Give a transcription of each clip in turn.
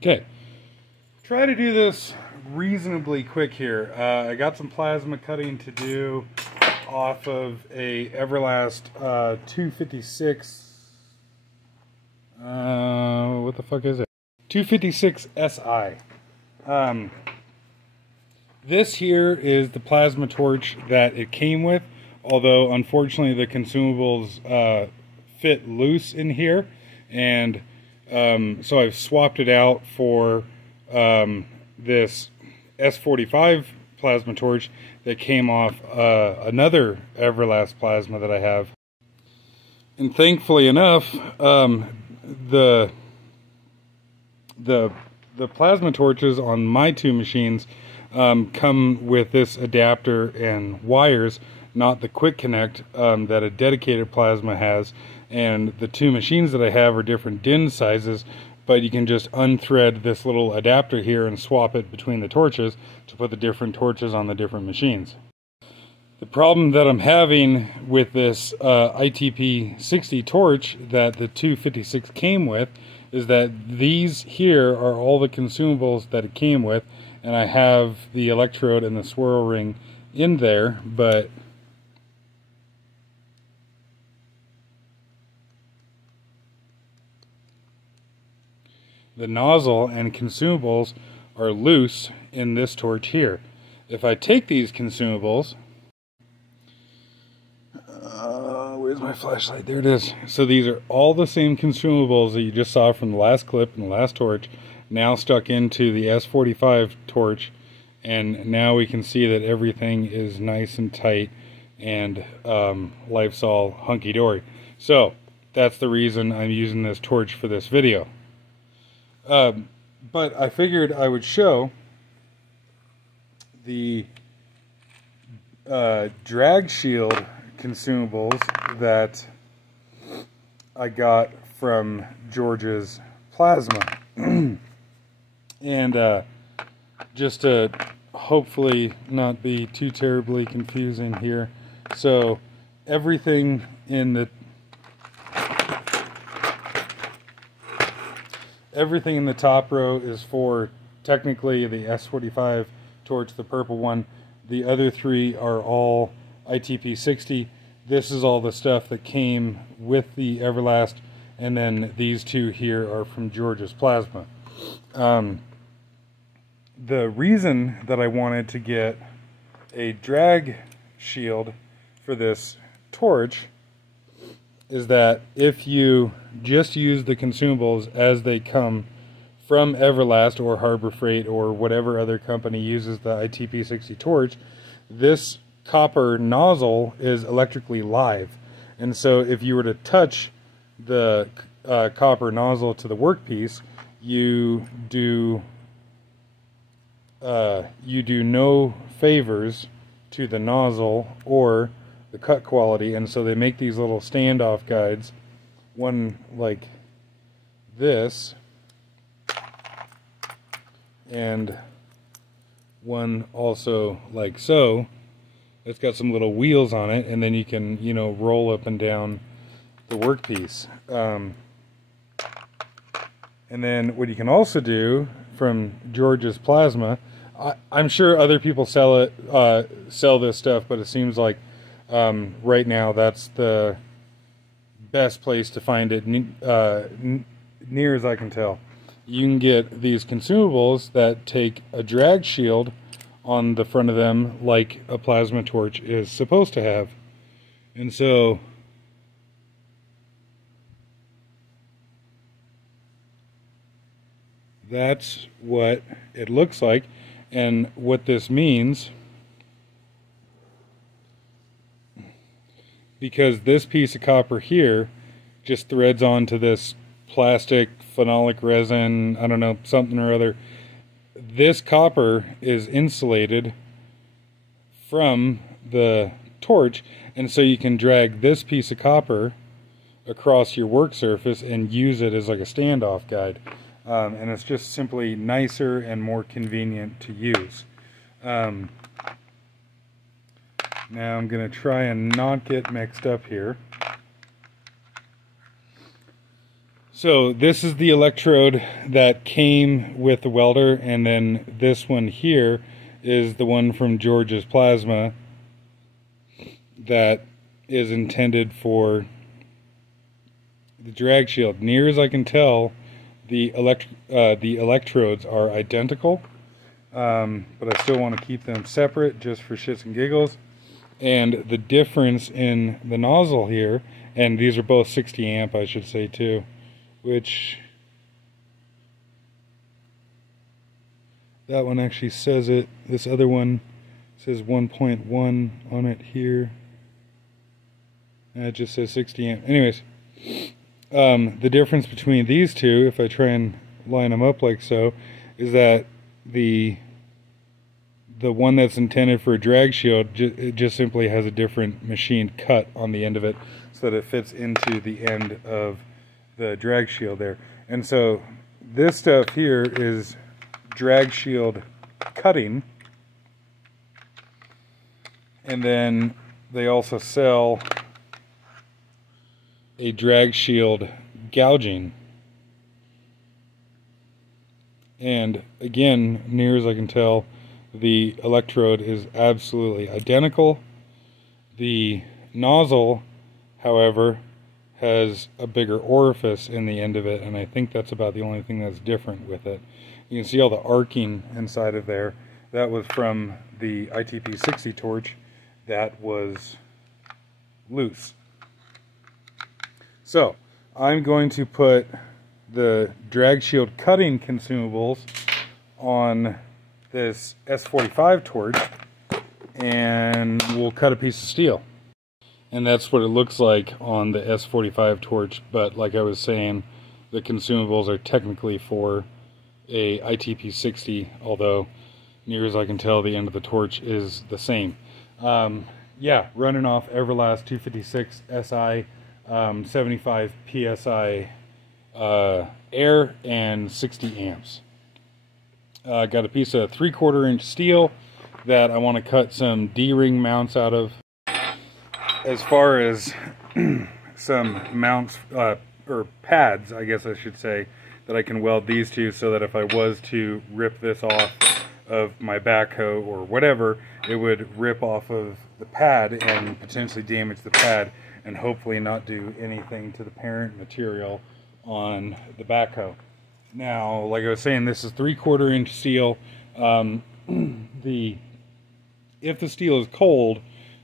Okay, try to do this reasonably quick here. I got some plasma cutting to do off of a Everlast 256. What the fuck is it? 256 SI. This here is the plasma torch that it came with, although unfortunately the consumables fit loose in here, and so I've swapped it out for this s45 plasma torch that came off another Everlast plasma that I have. And thankfully enough, the plasma torches on my two machines come with this adapter and wires, not the quick connect that a dedicated plasma has. And the two machines that I have are different DIN sizes, but you can just unthread this little adapter here and swap it between the torches to put the different torches on the different machines. The problem that I'm having with this ITP60 torch that the 256 came with is that these here are all the consumables that it came with, and I have the electrode and the swirl ring in there, but the nozzle and consumables are loose in this torch here. If I take these consumables, where's my flashlight? There it is. So these are all the same consumables that you just saw from the last clip and the last torch, now stuck into the s45 torch, and now we can see that everything is nice and tight, and life's all hunky-dory. So that's the reason I'm using this torch for this video. But I figured I would show the drag shield consumables that I got from George's Plasma. And just to hopefully not be too terribly confusing here, so everything in the top row is for technically the s45 torch, the purple one. The other three are all ITP60. This is all the stuff that came with the Everlast, and then these two here are from George's Plasma. The reason that I wanted to get a drag shield for this torch is that if you just use the consumables as they come from Everlast or Harbor Freight or whatever other company uses the ITP60 torch, this copper nozzle is electrically live, and so if you were to touch the copper nozzle to the workpiece, you do no favors to the nozzle or the cut quality. And so they make these little standoff guides, one like this and one also like so. It's got some little wheels on it, and then you can, you know, roll up and down the workpiece. And then what you can also do from George's Plasma, I'm sure other people sell this stuff, but it seems like right now that's the best place to find it, near as I can tell. You can get these consumables that take a drag shield on the front of them like a plasma torch is supposed to have. And so that's what it looks like. And what this means, because this piece of copper here just threads onto this plastic phenolic resin, I don't know, something or other, this copper is insulated from the torch, and so you can drag this piece of copper across your work surface and use it as like a standoff guide. And it's just simply nicer and more convenient to use. Now I'm going to try and not get mixed up here. So this is the electrode that came with the welder, and then this one here is the one from George's Plasma that is intended for the drag shield. Near as I can tell, the electrodes are identical, but I still want to keep them separate just for shits and giggles. And the difference in the nozzle here, and these are both 60 amp I should say too, which that one actually says it. This other one says 1.1 on it here. And it just says 60 amp. Anyways, the difference between these two, if I try and line them up like so, is that the one that's intended for a drag shield, it just simply has a different machined cut on the end of it so that it fits into the end of the drag shield there. And so this stuff here is drag shield cutting, and then they also sell a drag shield gouging. And again, near as I can tell, the electrode is absolutely identical. The nozzle, however, has a bigger orifice in the end of it, and I think that's about the only thing that's different with it. You can see all the arcing inside of there. That was from the ITP60 torch that was loose. So I'm going to put the drag shield cutting consumables on this S45 torch, and we'll cut a piece of steel. And that's what it looks like on the S45 torch, but like I was saying, the consumables are technically for a ITP60, although near as I can tell, the end of the torch is the same. Yeah, running off Everlast 256 SI, 75 PSI air, and 60 amps. Got a piece of 3/4 inch steel that I want to cut some D-ring mounts out of. As far as some mounts, or pads, I guess I should say, that I can weld these to, so that if I was to rip this off of my backhoe or whatever, it would rip off of the pad and potentially damage the pad, and hopefully not do anything to the parent material on the backhoe. Now, like I was saying, this is 3/4 inch steel. If the steel is cold,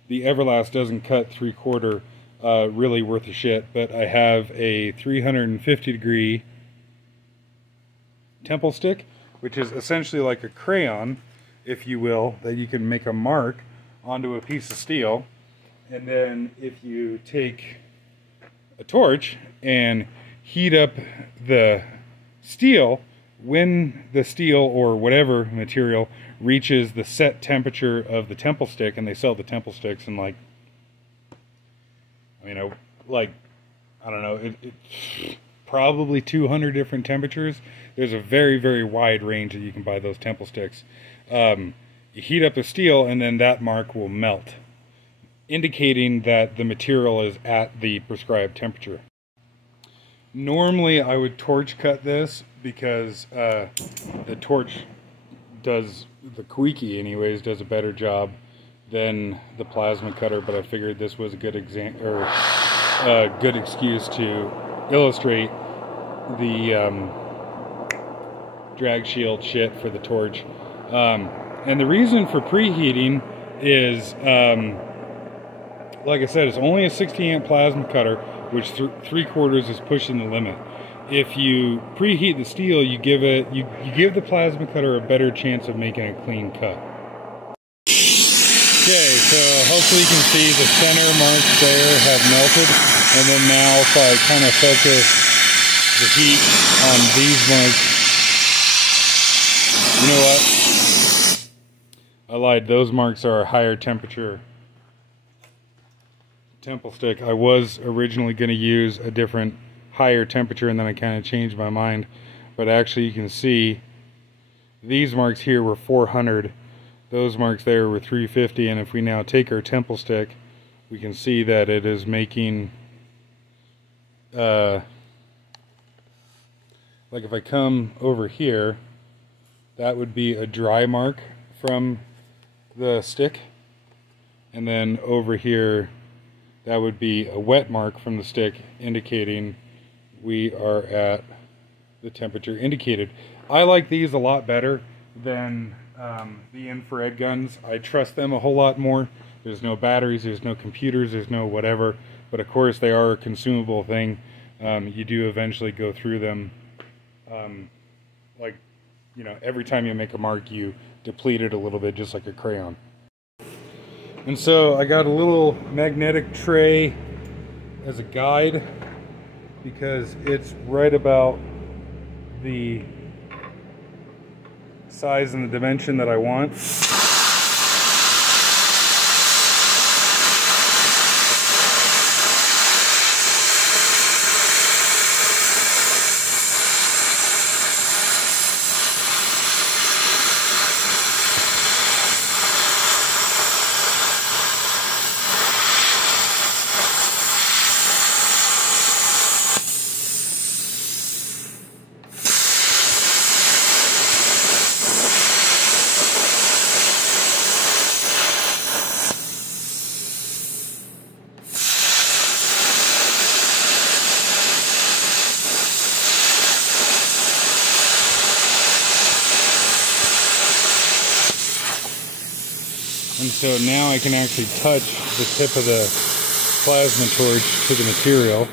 the Everlast doesn't cut 3/4 really worth a shit, but I have a 350 degree temple stick, which is essentially like a crayon, if you will, that you can make a mark onto a piece of steel. And then if you take a torch and heat up the steel, when the steel or whatever material reaches the set temperature of the temple stick, and they sell the temple sticks in like, I mean, I don't know, it's probably 200 different temperatures. There's a very, very wide range that you can buy those temple sticks. You heat up the steel, and then that mark will melt, indicating that the material is at the prescribed temperature. Normally I would torch cut this because the torch does, the Quickie anyways, does a better job than the plasma cutter, but I figured this was a good good excuse to illustrate the drag shield shit for the torch. And the reason for preheating is, like I said, it's only a 60 amp plasma cutter, which 3/4 is pushing the limit. If you preheat the steel, you give the plasma cutter a better chance of making a clean cut. Okay, so hopefully you can see the center marks there have melted, and then now if I kind of focus the heat on these marks, you know what? I lied, those marks are a higher temperature temple stick. I was originally going to use a different higher temperature, and then I kind of changed my mind, but actually you can see these marks here were 400, those marks there were 350, and if we now take our temple stick, we can see that it is making like if I come over here, that would be a dry mark from the stick. And then over here, that would be a wet mark from the stick, indicating we are at the temperature indicated. I like these a lot better than the infrared guns. I trust them a whole lot more. There's no batteries, there's no computers, there's no whatever. But of course they are a consumable thing. You do eventually go through them. Like, you know, every time you make a mark, you deplete it a little bit, just like a crayon. And so I got a little magnetic tray as a guide, because it's right about the size and the dimension that I want. And so now I can actually touch the tip of the plasma torch to the material.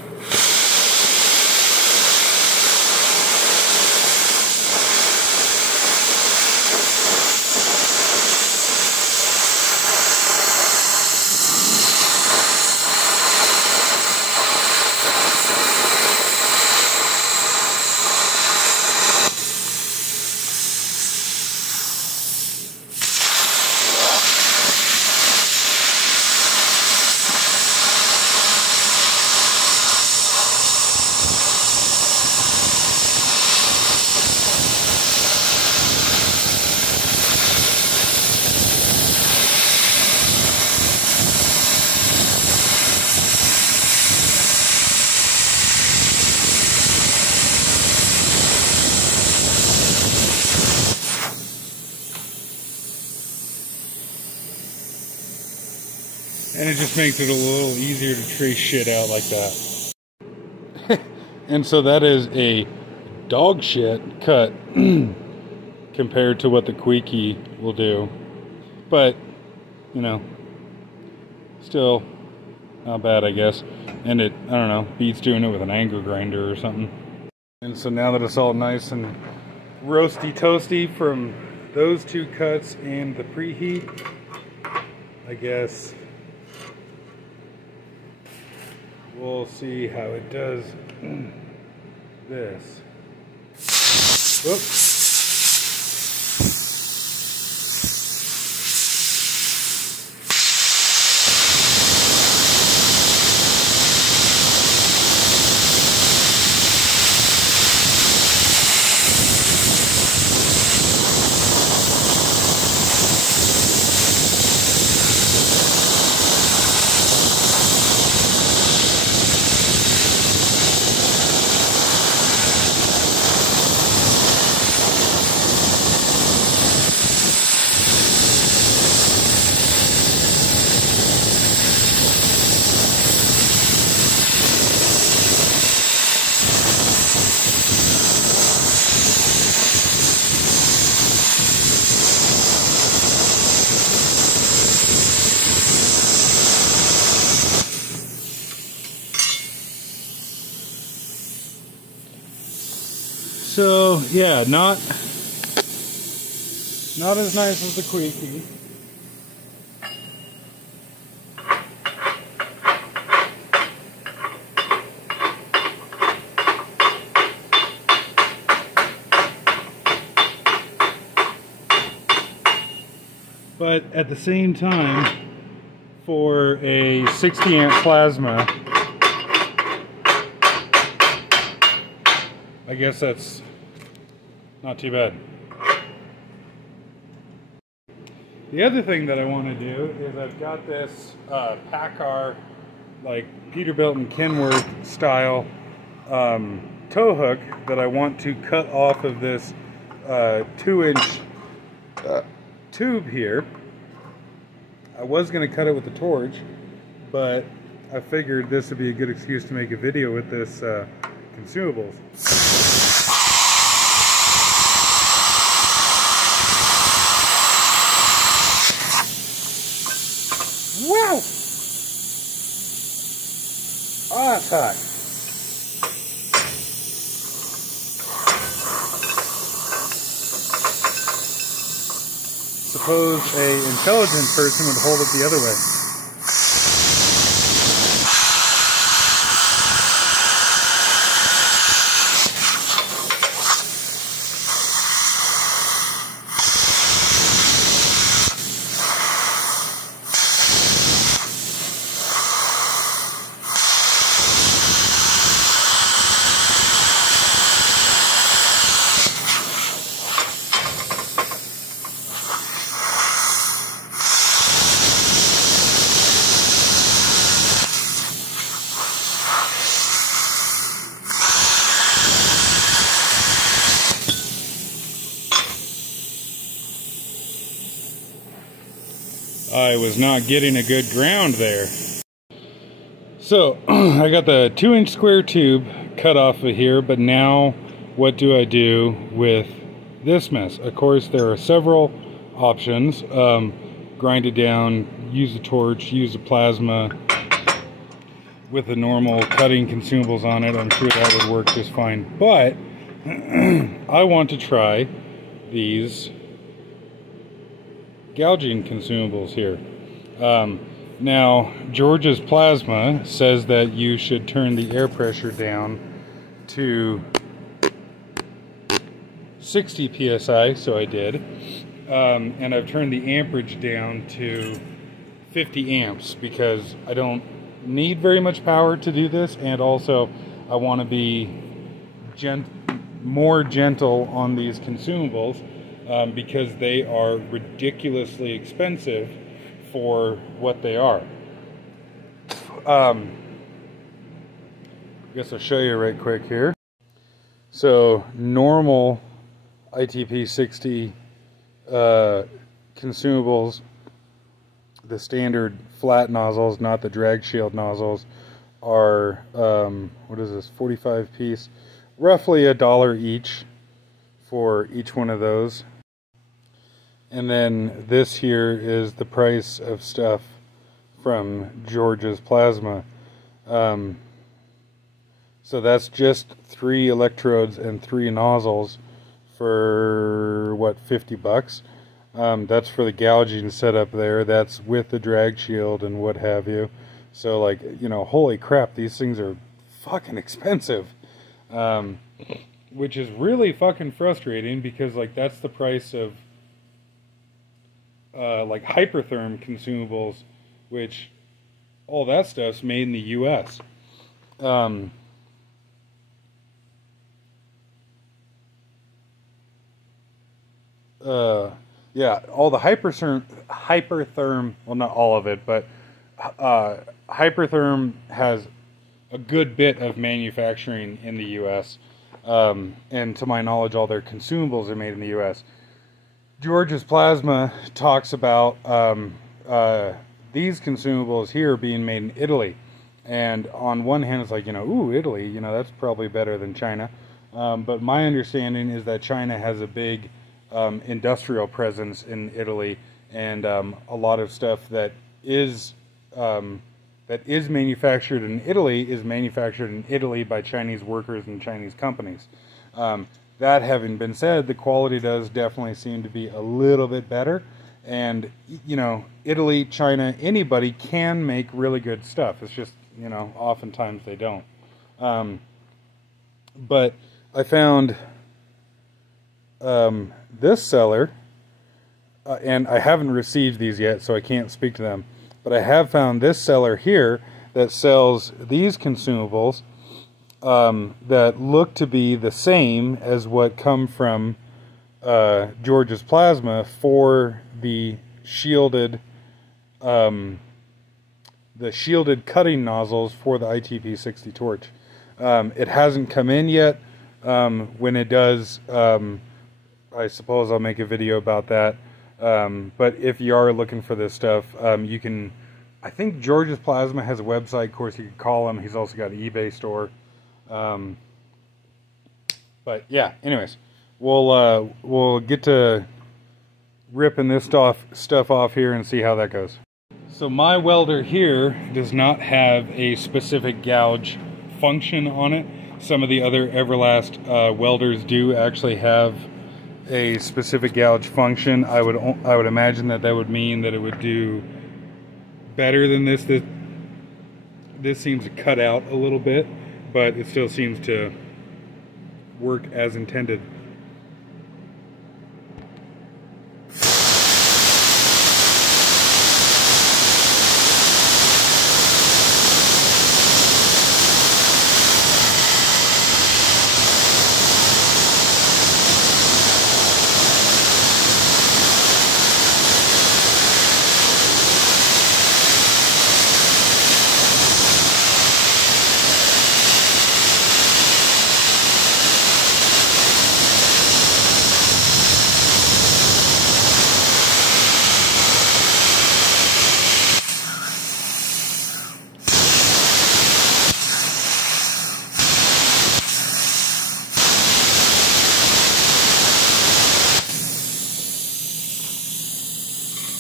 And it just makes it a little easier to trace shit out like that. And so that is a dog shit cut compared to what the Quickie will do. But, you know, still not bad, I guess. And it, I don't know, beats doing it with an angle grinder or something. And so now that it's all nice and roasty toasty from those two cuts and the preheat, I guess we'll see how it does this. Whoops. So yeah, not as nice as the Quickie. But at the same time, for a 60 amp plasma, I guess that's not too bad. The other thing that I want to do is I've got this PACCAR, like Peterbilt and Kenworth style tow hook that I want to cut off of this 2-inch tube here. I was going to cut it with the torch, but I figured this would be a good excuse to make a video with this consumables. Wow! Ah, it's hot. Suppose an intelligent person would hold it the other way. I was not getting a good ground there. So I got the 2-inch square tube cut off of here, but now what do I do with this mess? Of course, there are several options. Grind it down, use the torch, use the plasma with the normal cutting consumables on it. I'm sure that would work just fine, but I want to try these gouging consumables here. Now, George's Plasma says that you should turn the air pressure down to 60 psi, so I did. And I've turned the amperage down to 50 amps because I don't need very much power to do this, and also I want to be more gentle on these consumables. Because they are ridiculously expensive for what they are. I guess I'll show you right quick here. So normal ITP 60 consumables, the standard flat nozzles, not the drag shield nozzles, are what is this, 45 piece, roughly $1 each for each one of those. And then this here is the price of stuff from George's Plasma. So that's just 3 electrodes and 3 nozzles for what, 50 bucks. That's for the gouging setup there. That's with the drag shield and what have you. So, like, you know, holy crap, these things are fucking expensive. Which is really fucking frustrating because, like, that's the price of like hypertherm consumables, which all that stuff's made in the US. Yeah, all the hypertherm, well, not all of it, but hypertherm has a good bit of manufacturing in the US. And to my knowledge, all their consumables are made in the US. George's Plasma talks about these consumables here being made in Italy. And on one hand, it's like, you know, ooh, Italy, you know, that's probably better than China. But my understanding is that China has a big industrial presence in Italy, and a lot of stuff that is manufactured in Italy is manufactured in Italy by Chinese workers and Chinese companies. That having been said, the quality does definitely seem to be a little bit better. And, you know, Italy, China, anybody can make really good stuff. It's just, you know, oftentimes they don't. But I found this seller, and I haven't received these yet, so I can't speak to them. But I have found this seller here that sells these consumables that look to be the same as what come from George's Plasma for the shielded cutting nozzles for the ITP 60 torch. It hasn't come in yet. When it does, I suppose I'll make a video about that. But if you are looking for this stuff, you can, I think George's Plasma has a website. Of course, you can call him. He's also got an eBay store. But yeah, anyways, we'll get to ripping this stuff off here and see how that goes. So my welder here does not have a specific gouge function on it. Some of the other Everlast welders do actually have a specific gouge function. I would imagine that would mean that it would do better than this. This seems to cut out a little bit, but it still seems to work as intended.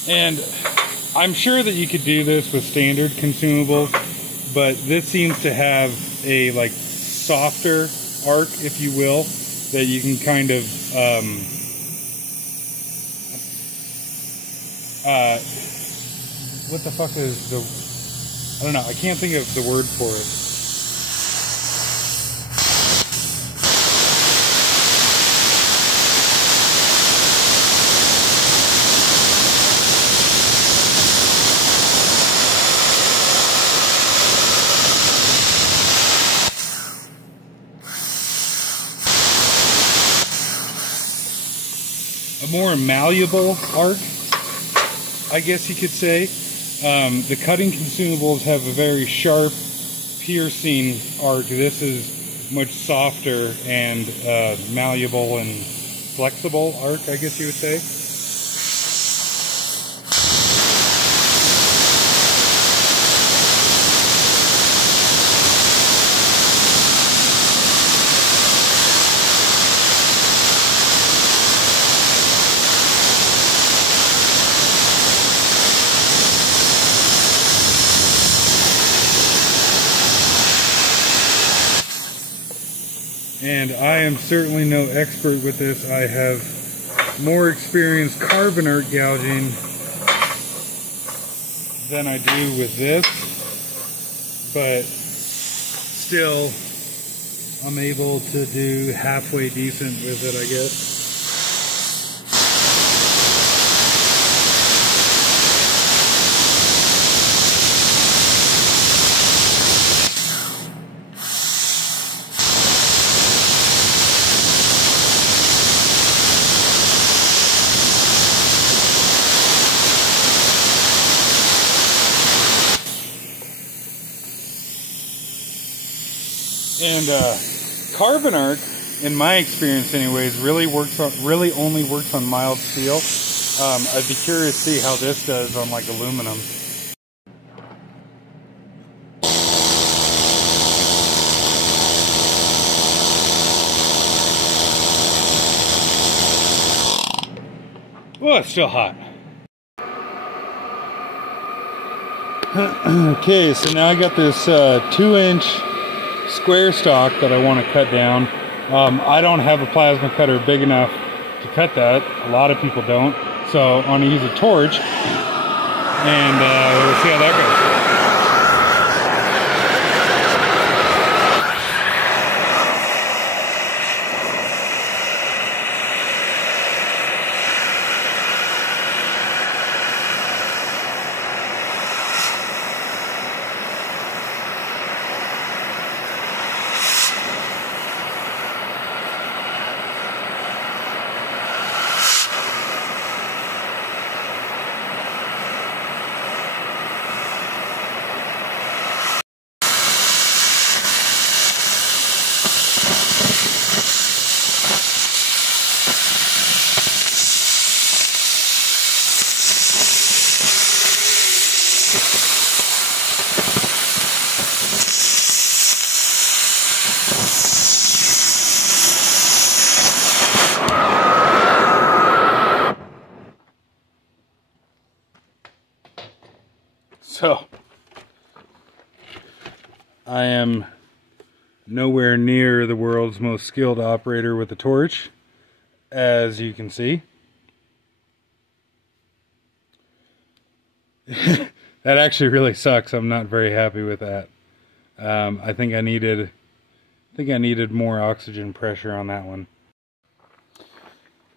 And I'm sure that you could do this with standard consumables, but this seems to have a like softer arc, if you will, that you can kind of what the fuck is the, I don't know, I can't think of the word for it. A more malleable arc, I guess you could say. The cutting consumables have a very sharp, piercing arc. This is much softer and malleable and flexible arc, I guess you would say. And I am certainly no expert with this. I have more experience carbon arc gouging than I do with this, but still I'm able to do halfway decent with it, I guess. And carbon arc, in my experience anyways, really only works on mild steel. I'd be curious to see how this does on like aluminum. Oh, it's still hot. Okay, so now I got this 2-inch square stock that I want to cut down. I don't have a plasma cutter big enough to cut that. A lot of people don't. So I'm going to use a torch and we'll see how that goes. So, I am nowhere near the world's most skilled operator with a torch, as you can see. That actually really sucks. I'm not very happy with that. I think I needed more oxygen pressure on that one.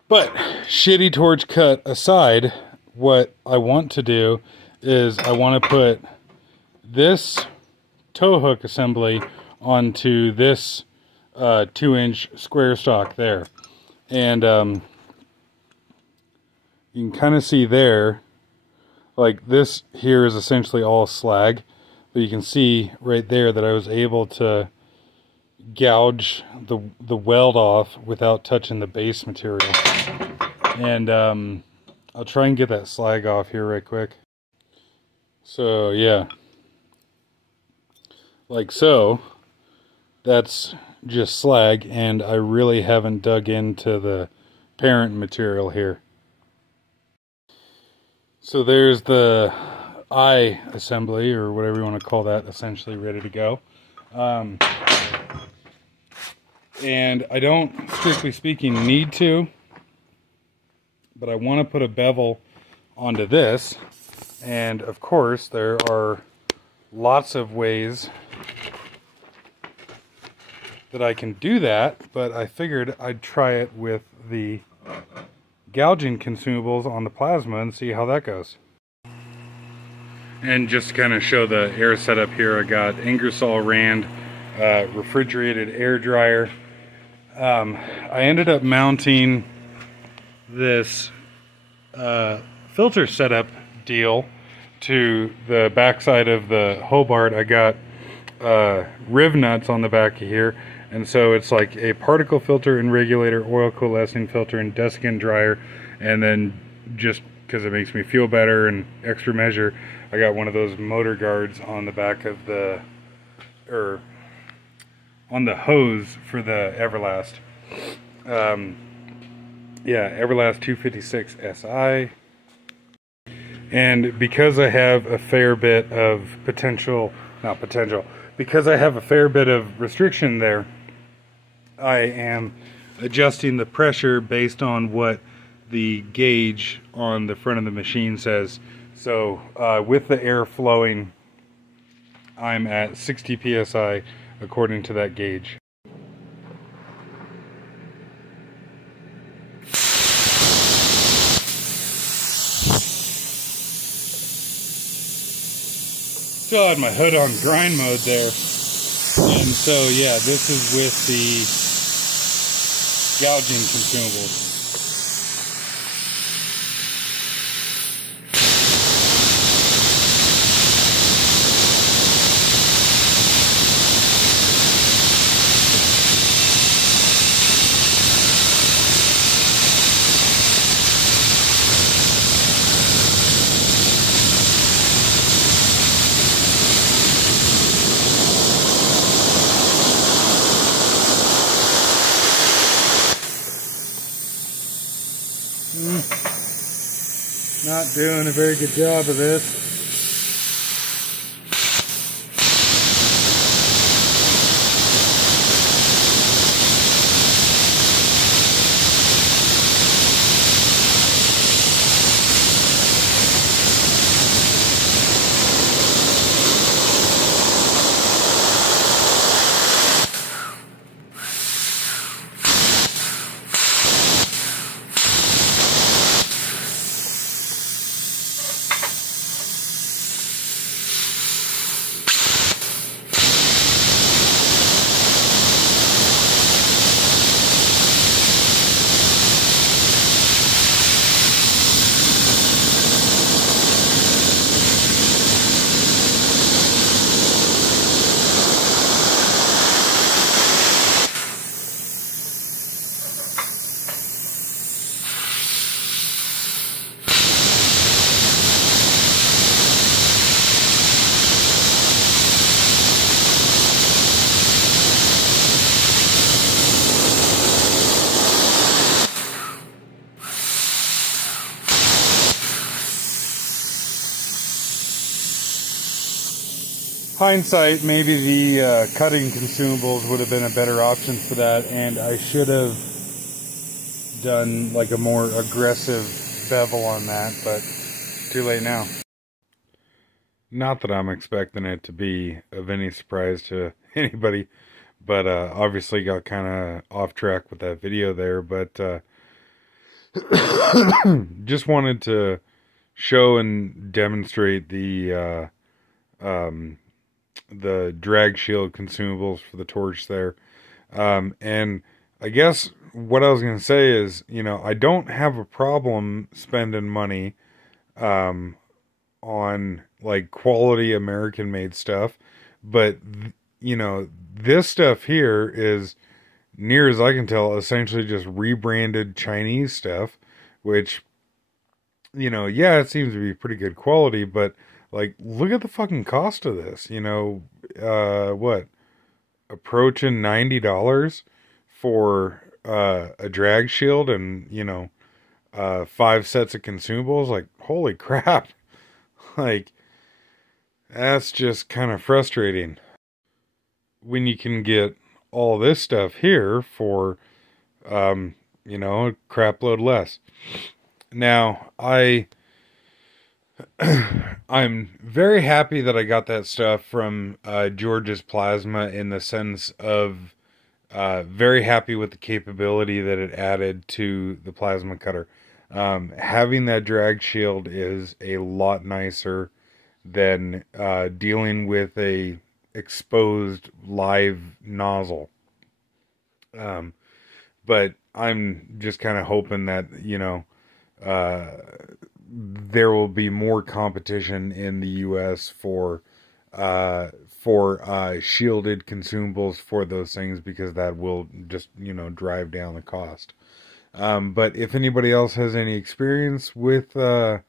But shitty torch cut aside, what I want to do is I want to put this tow hook assembly onto this 2-inch square stock there. And you can kind of see there, like this here is essentially all slag, but you can see right there that I was able to gouge the weld off without touching the base material. And I'll try and get that slag off here right quick. So yeah, like so, that's just slag, and I really haven't dug into the parent material here. So there's the eye assembly, or whatever you want to call that, essentially ready to go. And I don't, strictly speaking, need to, but I want to put a bevel onto this. And of course, there are lots of ways that I can do that, but I figured I'd try it with the gouging consumables on the plasma and see how that goes. And just to kind of show the air setup here, I got Ingersoll Rand refrigerated air dryer. I ended up mounting this filter setup deal to the backside of the Hobart. I got riv nuts on the back of here, and so it's like a particle filter and regulator, oil coalescing filter, and desiccant dryer. And then, just because it makes me feel better and extra measure, I got one of those motor guards on the back of the, or on the hose for the Everlast. Yeah, Everlast 256 SI. And because I have a fair bit of because I have a fair bit of restriction there, I am adjusting the pressure based on what the gauge on the front of the machine says. So with the air flowing, I'm at 60 psi according to that gauge. Still had my hood on grind mode there, and so yeah, this is with the gouging consumables. Not doing a very good job of this. hindsight, maybe the cutting consumables would have been a better option for that, and I should have done like a more aggressive bevel on that, but too late now. Not that I'm expecting it to be of any surprise to anybody, but obviously got kind of off track with that video there, but just wanted to show and demonstrate the drag shield consumables for the torch there. And I guess what I was going to say is, you know, I don't have a problem spending money on like quality American made stuff, but you know, this stuff here is, near as I can tell, essentially just rebranded Chinese stuff, which, you know, yeah, it seems to be pretty good quality, but like, look at the fucking cost of this, you know, what, approaching $90 for a drag shield and, you know, 5 sets of consumables. Like, holy crap. Like, that's just kind of frustrating when you can get all this stuff here for, you know, a crap load less. Now, I'm very happy that I got that stuff from George's Plasma, in the sense of very happy with the capability that it added to the plasma cutter. Having that drag shield is a lot nicer than dealing with a exposed live nozzle. But I'm just kind of hoping that, you know, there will be more competition in the US for shielded consumables for those things, because that will just, you know, drive down the cost. But if anybody else has any experience with these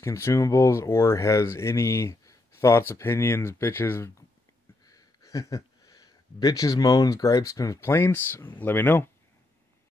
consumables, or has any thoughts, opinions, bitches, moans, gripes, complaints, let me know.